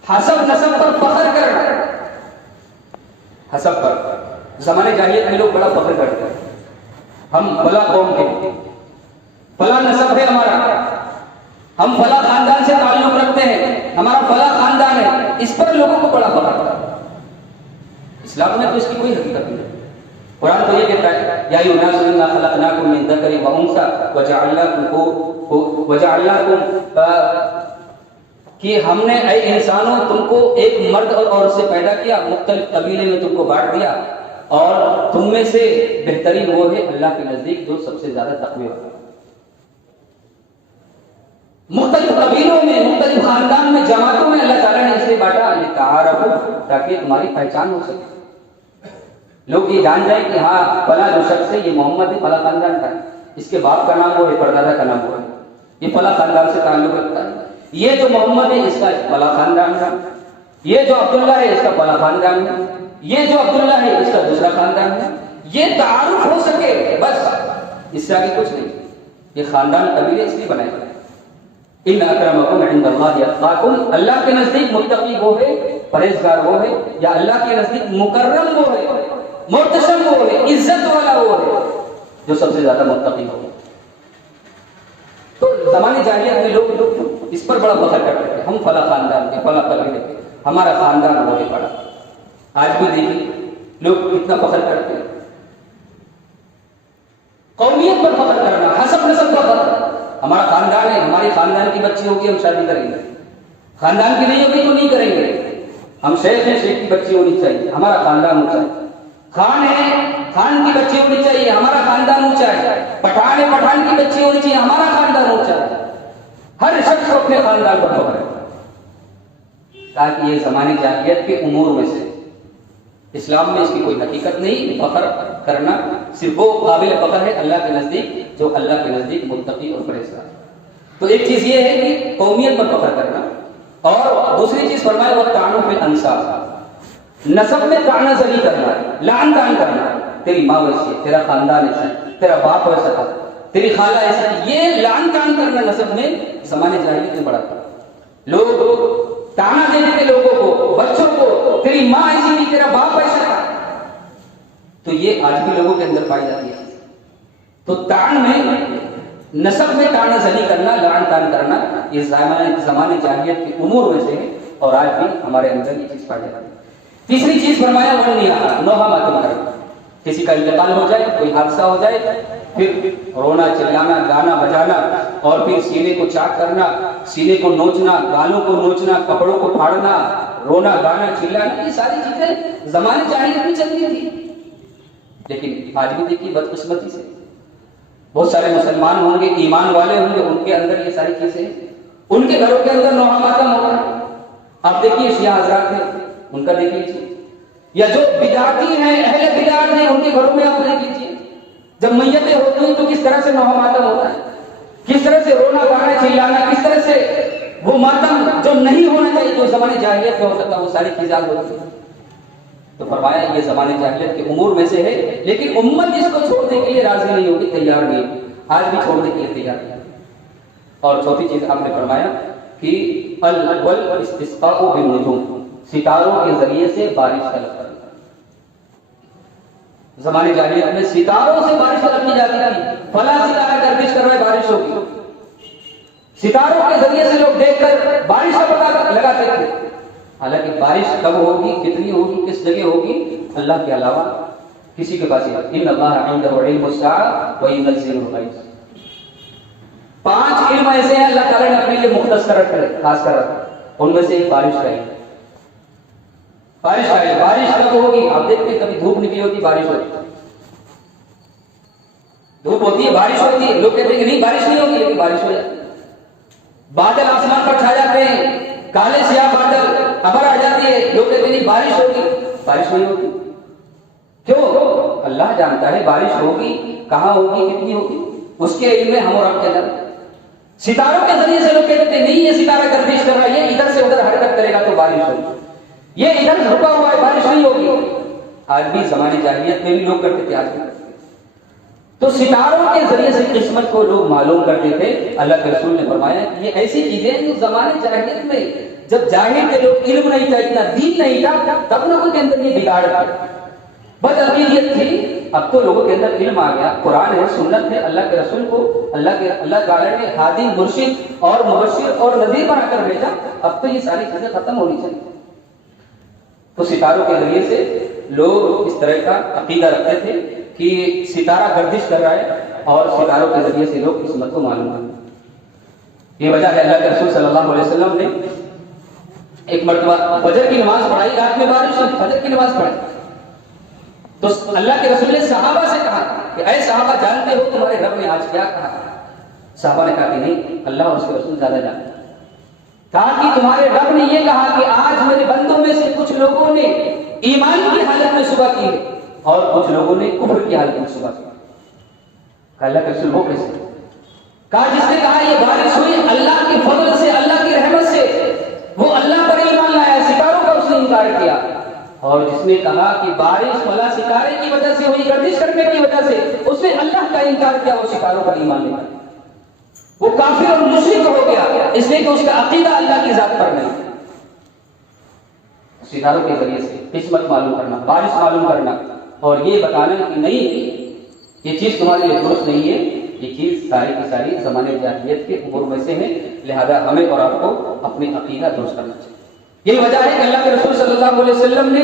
حسب نسب پر فخر کرنا، حسب پر۔ زمانے جاہلیت میں لوگ بڑا فخر کرتے ہیں، ہم فلاں قوم کے، فلاں نسب ہے ہمارا، ہم فلاں خاندان سے تعلق رکھتے ہیں، ہمارا فلاں خاندان ہے، اس پر لوگوں کو بڑا فخر کرتا ہے۔ اسلام میں تو اس کی کوئی حقیقت نہیں ہے۔ قرآن تو یہ کہتا ہے یا ایھا الناس انا خلقناکم من ذکر و انثی وجعلناکم، کہ ہم نے اے انسانوں تم کو ایک مرد اور عورت سے پیدا کیا، مختلف قبیلے میں تم کو بانٹ دیا، اور تم میں سے بہترین وہ ہے اللہ کے نزدیک جو سب سے زیادہ تقوی والا ہے۔ مختلف قبیلوں میں، مختلف خاندان میں، جماعتوں میں اللہ تعالیٰ نے اس لیے بانٹا لتعارفوا، تاکہ تمہاری پہچان ہو سکے، لوگ یہ جان جائیں کہ ہاں فلاں جو شخص ہے یہ محمد ہے، فلاں خاندان کا ہے، اس کے باپ کا نام وہ ہے، پردادا کا نام وہ ہے، یہ فلاں خاندان سے تعلق رکھتا ہے، یہ جو محمد ہے اس کا فلاں خاندان ہے، یہ جو عبداللہ ہے اس کا فلاں خاندان ہے، یہ جو عبداللہ ہے اس کا دوسرا خاندان ہے، یہ تعارف ہو سکے بس، اس سے آگے کچھ نہیں. یہ خاندان قبیلے اس لیے بنائے گئے. ان اکرمکم عند اللہ اتقاکم، اللہ کے نزدیک متقی وہ ہے، پرہیزگار وہ ہے، یا اللہ کے نزدیک مکرم وہ ہے، محتشم وہ ہے، عزت والا وہ ہے جو سب سے زیادہ متقی ہو. تو زمانے جاہلیت میں لوگ اس پر بڑا فخر کرتے تھے، ہم فلاں خاندان کے، فلاں قبیلے کے، ہمارا خاندان وہ ہے بڑا. آج بھی دیکھیے لوگ کتنا فخر کرتے ہیں، قومیت پر فخر کرنا، حسب نسب پر فخر. ہمارا خاندان ہے، ہماری خاندان کی بچی ہوگی ہم شادی کریں گے، خاندان کی نہیں ہوگی تو نہیں کریں گے. ہم شیخ ہیں، شیخ کی بچی ہونی چاہیے، ہمارا خاندان اونچا ہے. خان ہے، خان کی بچی ہونی چاہیے، ہمارا خاندان اونچا ہے. پٹھان ہے، پٹھان کی بچی ہونی چاہیے، ہمارا خاندان اونچا ہے. ہر شخص کو اپنے خاندان پر فخر ہے، تاکہ یہ زمانے جاہلیت کے امور میں سے. اسلام میں اس کی کوئی حقیقت نہیں. فخر کرنا صرف وہ قابل فخر ہے اللہ کے نزدیک جو اللہ کے نزدیک متقی اور پرہیزگار. تو ایک چیز یہ ہے کہ قومیت پر فخر کرنا، اور دوسری چیز فرمایا وہ تعانف میں انصاف، نسب میں تعانہ زنی کرنا، لعن طعن کرنا. تیری ماں ویسی ہے، تیرا خاندان ایسا ہے، تیرا باپ ویسا تھا، تیری خالہ ایسا ہے. یہ لعن طعن کرنا نسب میں زمانے جاہلیت میں بڑا تھا. لوگ تانا دیتے تھے لوگوں کو، بچوں کو، تیری ماں ایسی تھی، تیرا باپ ایسا تھا. تو یہ آج بھی لوگوں کے اندر پائی جاتی ہے. تو طعن میں، نسب میں تانا زنی کرنا، لعن طعن کرنا، یہ زمانے جاہلیت کے امور میں سے ہے، اور آج بھی ہمارے اندر یہ چیز پائی جاتی ہے. تیسری چیز فرمایا وہ نوحہ ماتم کرنا. کسی کا انتقال ہو جائے، کوئی حادثہ ہو جائے، پھر رونا، چلانا، گانا بجانا، اور پھر سینے کو چاک کرنا، سینے کو نوچنا، گالوں کو نوچنا، کپڑوں کو پھاڑنا، رونا، گانا، چلانا، یہ ساری چیزیں زمانے جاہلیت میں چلتی تھی. لیکن آج بھی دیکھیے بدقسمتی سے بہت سارے مسلمان ہوں گے، ایمان والے ہوں گے، ان کے اندر یہ ساری چیزیں، ان کے گھروں کے اندر نوحہ ماتم ہوتا ہے. آپ دیکھیے شیعہ حضرات ہیں، ان کا دیکھ لیجیے، یا جو بدعتی ہیں، اہل بدعت ہیں، ان کے گھروں میں آپ دیکھ لیجیے جب میتیں ہوتی ہیں تو کس طرح سے نوحہ ماتم ہوتا ہے، کس طرح سے رونا، گانا، چلانا، کس طرح سے وہ ماتم جو نہیں ہونا چاہیے، جو زمانے جاہلیت میں ہوتا تھا، وہ ساری چیزیں ہوتی ہیں. تو فرمایا یہ زمانے جاہلیت کے امور میں سے ہے، لیکن امت اس کو چھوڑنے کے لیے راضی نہیں ہوگی، تیار نہیں ہوگی، آج بھی چھوڑنے کے لیے تیار نہیں. اور چوتھی چیز آپ نے فرمایا کہ الاستسقاء بالنجوم، ستاروں کے ذریعے سے بارش طلب کرنا. زمانے جاہلیت میں ستاروں سے بارش طلب کی جاتی تھی. فلاں ستارہ گردش کر رہا ہے، بارش ہوگی. ستاروں کے ذریعے سے لوگ دیکھ کر بارش کا پتہ لگاتے تھے. حالانکہ بارش کب ہوگی، کتنی ہوگی، کس جگہ ہوگی، اللہ کے علاوہ کسی کے پاس نہیں. ان اللہ عنده علم الساعة وينزل الغيث. 5 علم ایسے ہیں اللہ تعالیٰ نے اپنے لیے مختص کر رکھے، خاص کر رکھے. ان میں سے ایک بارش کا ہے. بارش کا ہے. بارش کب ہوگی؟ آپ دیکھتے ہیں کبھی دھوپ نکلی ہوتی، بارش ہوتی، دھوپ ہوتی ہے، بارش ہوتی ہے. لوگ کہتے ہیں کہ نہیں بارش نہیں ہوگی، لیکن بارش ہو جاتی ہے. بادل آسمان پر چھا جاتے ہیں، کالے سیاہ بادل، ابر آ جاتی ہے، لوگ کہتے ہیں نہیں بارش ہوگی، بارش نہیں ہوتی. کیوں؟ اللہ جانتا ہے بارش ہوگی، کہاں ہوگی، کتنی ہوگی، اس کے علم میں ہم اور آپ کیا جانتے ہیں. ستاروں کے ذریعے سے لوگ کہتے ہیں نہیں یہ ستارہ گردش کر رہا ہے، یہ ادھر سے ادھر حرکت کرے گا تو بارش ہوگی، یہ ادھر جھکا ہوا ہے، بارش نہیں ہوگی. آج بھی زمانے جاہلیت میں بھی لوگ کرتے تھے، آج بھی. تو ستاروں کے ذریعے سے قسمت کو لوگ معلوم کرتے تھے. اللہ کے رسول نے فرمایا کہ یہ ایسی چیزیں جو زمانے جاہلیت میں، جب جاہل کے لوگ علم نہیں تھا، اتنا دین نہیں تھا، تب لوگوں کے اندر یہ بگاڑ تھا، بدعقیدت تھی. اب تو لوگوں کے اندر علم آ گیا، قرآن ہے، سنت ہے، اللہ کے رسول کو اللہ تعالیٰ نے ہادی، مرشد اور مبشر اور نذیر بنا کر بھیجا. اب تو یہ ساری چیزیں ختم ہونی چاہیے. تو ستاروں کے ذریعے سے لوگ اس طرح کا عقیدہ رکھتے تھے کہ ستارہ گردش کر رہا ہے، اور ستاروں کے ذریعے سے لوگ قسمت کو معلوم کرتے. یہ وجہ ہے اللہ کے رسول صلی اللہ علیہ وسلم نے ایک مرتبہ فجر کی نماز پڑھائی، رات میں بارش ہوئی، فجر کی نماز پڑھائی. تو اللہ کے رسول نے صحابہ سے کہا کہ اے صحابہ جانتے ہو تمہارے رب نے آج کیا کہا؟ صحابہ نے کہا کہ نہیں، اللہ اور اس کے رسول زیادہ جانتے. کہا کہ تمہارے رب نے یہ کہا کہ آج میرے بندوں میں سے کچھ لوگوں نے ایمان کی حالت میں صبح کی ہے، اور کچھ لوگوں نے کفر کی حالت میں صبح کی. اللہ کے رسول وہ کیسے؟ کہا جس نے کہا یہ بارش ہوئی اللہ کے فضل سے، اللہ کی رحمت سے، وہ اللہ پر ایمان لایا، ستاروں کا اس نے انکار کیا۔ اور جس نے کہا کہ بارش فلاں ستارے کی وجہ سے ہوئی، گردش کرنے کی وجہ سے، اس نے اللہ کا انکار کیا، وہ ستاروں پر ایمان لے آیا، وہ کافر اور مشرک ہو گیا، اس لیے کہ اس کا عقیدہ اللہ کی ذات پر نہیں۔ ستاروں کے ذریعے سے قسمت معلوم کرنا، بارش معلوم کرنا، اور یہ بتانا کہ نہیں یہ چیز تمہارے لیے درست نہیں ہے، یہ چیز ساری کی ساری زمانے جاہلیت کے امور میں سے ہے، لہذا ہمیں اور آپ کو اپنے عقیدہ درست کرنا چاہیے۔ یہی وجہ ہے کہ اللہ کے رسول صلی اللہ علیہ وسلم نے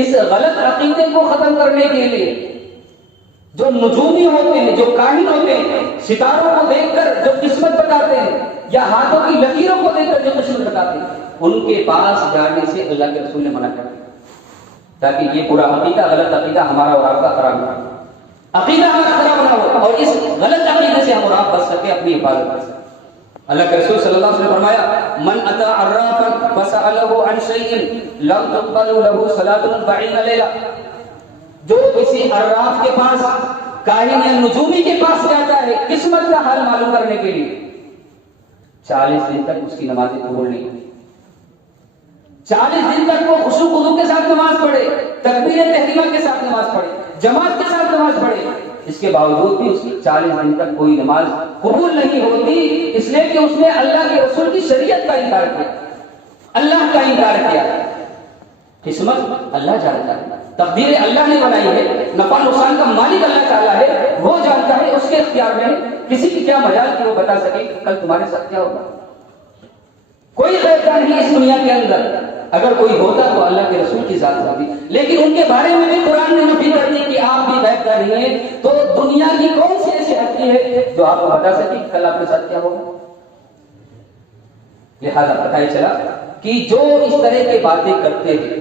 اس غلط عقیدے کو ختم کرنے کے لیے جو نجومی ہوتے ہیں، جو کاہن ہوتے ہیں، ستاروں کو دیکھ کر جو قسمت بتاتے ہیں، یا ہاتھوں کی لکیروں کو دیکھ کر جو قسمت بتاتے ہیں، ان کے پاس جانے سے اللہ کے رسول نے منع کر دیا، تاکہ یہ پورا عقیدہ، غلط عقیدہ ہمارا اور آپ کا خراب نہ ہو، عقیدہ ہمارا خراب نہ ہو، اور اس غلط عقیدے سے ہم اور آپ بچ سکے، اپنی حفاظت کر سکے۔ اللہ کے رسول صلی اللہ علیہ وسلم نے فرمایا من اتی عرافا فسأله عن شيء لم تقبل له صلاة 40 لیلہ، جو کسی عراف کے پاس، کاہن یا نجومی کے پاس جاتا ہے قسمت کا حال معلوم کرنے کے لیے، 40 دن تک اس کی نمازیں قبول نہیں ہوتی، 40 دن تک وہ خشوع خضوع کے ساتھ نماز پڑھے، تکبیر تحریمہ کے ساتھ نماز پڑھے، جماعت کے ساتھ نماز پڑھے، اس کے باوجود بھی اس کی 40 دن تک کوئی نماز قبول نہیں ہوتی، اس لیے کہ اس نے اللہ کے رسول کی شریعت کا انکار کیا، اللہ کا انکار کیا۔ قسمت اللہ جانتا ہے، تقدیر اللہ نے بنائی ہے، نفع نقصان کا مالک اللہ تعالیٰ ہے، وہ جانتا ہے، اس کے اختیار میں کسی کی کیا مجال کہ وہ بتا سکے کل تمہارے ساتھ کیا ہوگا۔ کوئی غیب کا نہیں اس دنیا کے اندر، اگر کوئی ہوتا تو اللہ کے رسول کی ذات ہوتی، لیکن ان کے بارے میں بھی قرآن نے نفی کر دی کہ آپ بھی غیب کا نہیں ہیں، تو دنیا کی کون سی ایسی ہستی ہے جو آپ کو بتا سکے کہ کل آپ کے ساتھ کیا ہوگا؟ لہذا پتہ ہی چلا کہ جو اس طرح کی باتیں کرتے ہیں،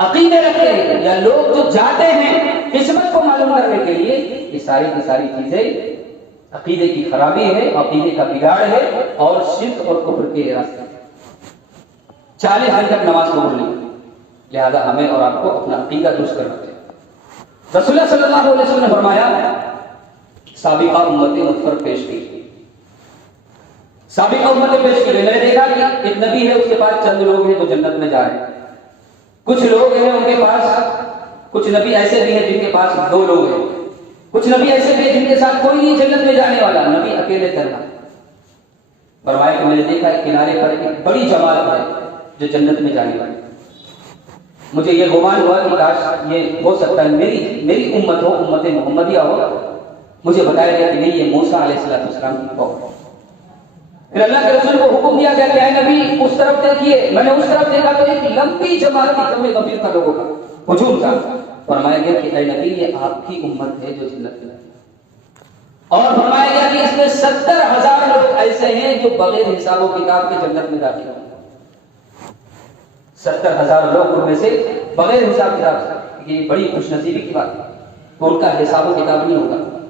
عقیدے رکھتے ہیں، یا لوگ جو جاتے ہیں قسمت کو معلوم کرنے کے لیے، یہ ساری کی ساری چیزیں عقیدے کی خرابی ہے، عقیدے کا بگاڑ ہے، اور شرک اور کفر کے راستے 40 دن تک نماز قبول نہیں، لہذا ہمیں اور آپ کو اپنا عقیدہ درست کرنا چاہیے۔ رسول اللہ صلی اللہ علیہ وسلم نے فرمایا سابقہ امتیں مجھ پر پیش کی، سابقہ امتیں پیش کی، میں نے دیکھا کہ ایک نبی ہے، اس کے پاس چند لوگ ہیں جو جنت میں جا رہے ہیں، کچھ لوگ ہیں ان کے پاس، کچھ نبی ایسے بھی ہیں جن کے پاس 2 لوگ ہیں، کچھ نبی ایسے بھی ہیں جن کے ساتھ کوئی نہیں جنت میں جانے والا، نبی اکیلے تنہا۔ فرمایا کہ میں نے دیکھا ایک کنارے پر ایک بڑی جماعت ہے جو جنت میں جانے والی، مجھے یہ گمان ہوا کہ کاش یہ ہو سکتا ہے میری امت ہو، امت محمدیہ ہو۔ مجھے بتایا گیا کہ نہیں، یہ موسیٰ علیہ السلام کی قوم ہے۔ پھر اللہ کے رسول کو حکم دیا گیا کہ اے نبی اس طرف دیکھیے، میں نے اس طرف دیکھا تو ایک لمبی جماعت تھی، کم غفیر تھا لوگوں کا ہجوم تھا۔ فرمایا گیا کہ اے نبی یہ آپ کی امت ہے جو جنت میں ہے، اور فرمایا گیا کہ اس میں 70,000 لوگ ایسے ہیں جو بغیر حساب و کتاب کے جنت میں داخل ہوں، 70,000 لوگ ان میں سے بغیر حساب کتاب سے، یہ بڑی خوش نصیبی کی بات ہے، ان کا حساب و کتاب نہیں ہوگا،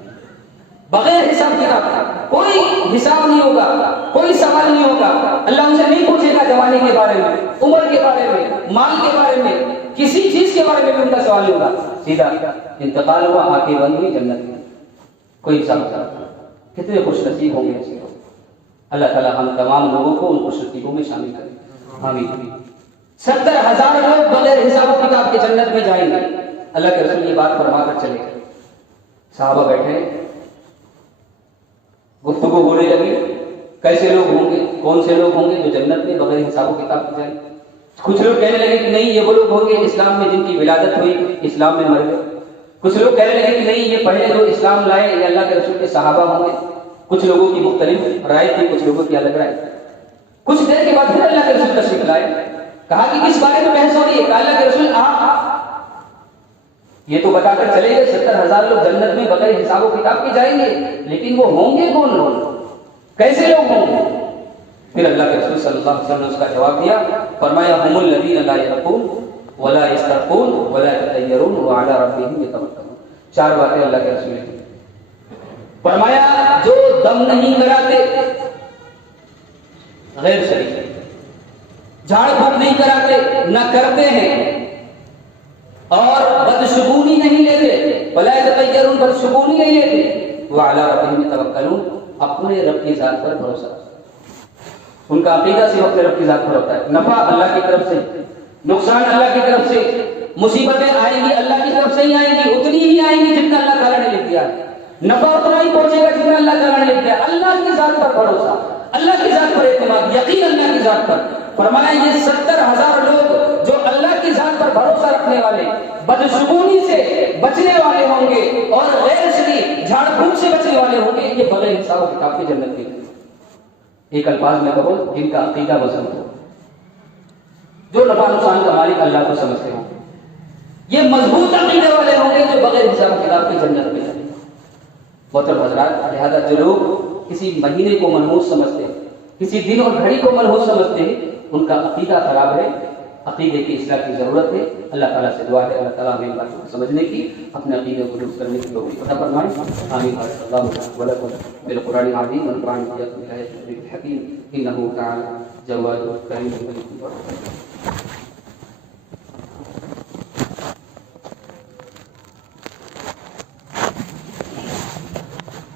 بغیر حساب کتاب کا کوئی حساب نہیں ہوگا، کوئی سوال نہیں ہوگا، اللہ ان سے نہیں پوچھے گا جوانی کے بارے میں، عمر کے بارے میں، مال کے بارے میں، کسی چیز کے بارے میں ان کا سوال نہیں ہوگا، سیدھا انتقال ہوا، آنکھیں بند ہوئی، جنت میں کوئی حساب کتاب۔ کتنے خوش نصیب ہوں گے ایسے لوگ، اللہ تعالیٰ ہم تمام لوگوں کو ان خوش نصیبوں میں شامل کرے، آمین۔ 70,000 لوگ بغیر حساب و کتاب کے جنت میں جائیں گے۔ اللہ کے رسول یہ بات فرما کر چلے گئے، صحابہ بیٹھے، گفتگو ہونے لگی، کیسے لوگ ہوں گے، کون سے لوگ ہوں گے جو جنت میں بغیر حساب و کتاب کے جائیں گے؟ کچھ لوگ کہنے لگے کہ نہیں، یہ وہ لوگ ہوں گے اسلام میں جن کی ولادت ہوئی، اسلام میں مر گئے۔ کچھ لوگ کہنے لگے کہ نہیں، یہ پہلے جو اسلام لائے یہ اللہ کے رسول کے صحابہ ہوں گے۔ کچھ لوگوں کی مختلف رائے تھی، کچھ لوگوں کی الگ رائے۔ کچھ دیر کے بعد پھر اللہ کے رسول تشریف لائے، کہا کہ کس بارے میں بحث ہو رہی ہے؟ کہا اللہ کے رسول آپ یہ تو بتا کر چلے گئے 70,000 لوگ جنت میں بغیر حساب و کتاب کے جائیں گے، لیکن وہ ہوں گے کون لوگ، کیسے لوگ ہوں گے؟ پھر اللہ کے رسول صلی اللہ علیہ وسلم نے اس کا جواب دیا، فرمایا هم الذين لا يرقون ولا يسترقون ولا يتطيرون وعلى ربهم يتوكلون۔ 4 باتیں اللہ کے رسول نے فرمایا، جو دم نہیں کراتے، غیر شریک، جھاڑ پھونک نہیں کراتے، نہ کرتے ہیں، اور بدشگونی نہیں لیتے، ولا يتطيرون، بدشگونی نہیں لیتے، وعلی ربہم یتوکلون، اپنے رب کی ذات پر بھروسہ. ان کا عقیدہ صرف اپنے رب کی ذات پر ہوتا ہے. نفع اللہ کی طرف سے، نقصان اللہ کی طرف سے، مصیبتیں آئیں گی اللہ کی طرف سے ہی آئیں گی، اتنی ہی آئیں گی جتنا اللہ تعالیٰ نے لکھ دیا ہے. نفع اتنا ہی پہنچے گا جتنا اللہ تعالیٰ نے لکھ دیا. اللہ کی ذات پر بھروسہ، اللہ کی ذات پر اعتماد، یقین اللہ کی ذات پر. فرمایا یہ 70,000 لوگ جو اللہ کی ذات پر بھروسہ رکھنے والے، بدشگونی سے بچنے والے ہوں گے اور غیر شریع جھاڑ پھونک سے بچنے والے ہوں گے، یہ بغیر حساب و کتاب کی جنت کے. ایک الفاظ میں کہو، جن کا عقیدہ مضبوط ہو، جو نفع نقصان کا مالک اللہ کو سمجھتے ہوں، یہ مضبوط عقیدے والے ہوں گے جو بغیر حساب و کتاب کی جنت میں جائیں گے. محترم حضرات، لہذا جو لوگ کسی مہینے کو منحوس سمجھتے ہیں، کسی دن اور گھڑی کو منحوس سمجھتے ہیں، ان کا عقیدہ خراب ہے. عقیدے کی اصلاح کی ضرورت ہے. اللہ تعالیٰ سے دعا ہے اللہ تعالیٰ ہمیں باتوں کو سمجھنے کی، اپنے عقیدے کو درست کرنے کی توفیق عطا فرمائے. آمین. اللہ ولکم بالقرآن العظیم والقرآن الحکیم انہ تعالی جواد کریم.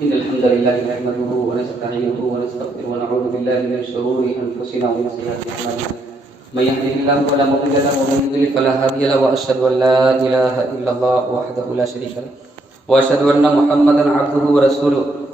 إن الحمد لله نحمده ونستعينه ونستغفره ونعوذ بالله من شرور أنفسنا ومن سيئات أعمالنا. من يهده الله فلا مضل له ومن يضلل فلا هادي له، وأشهد أن لا إله إلا الله وحده لا شريك له، وأشهد أن محمدا عبده ورسوله.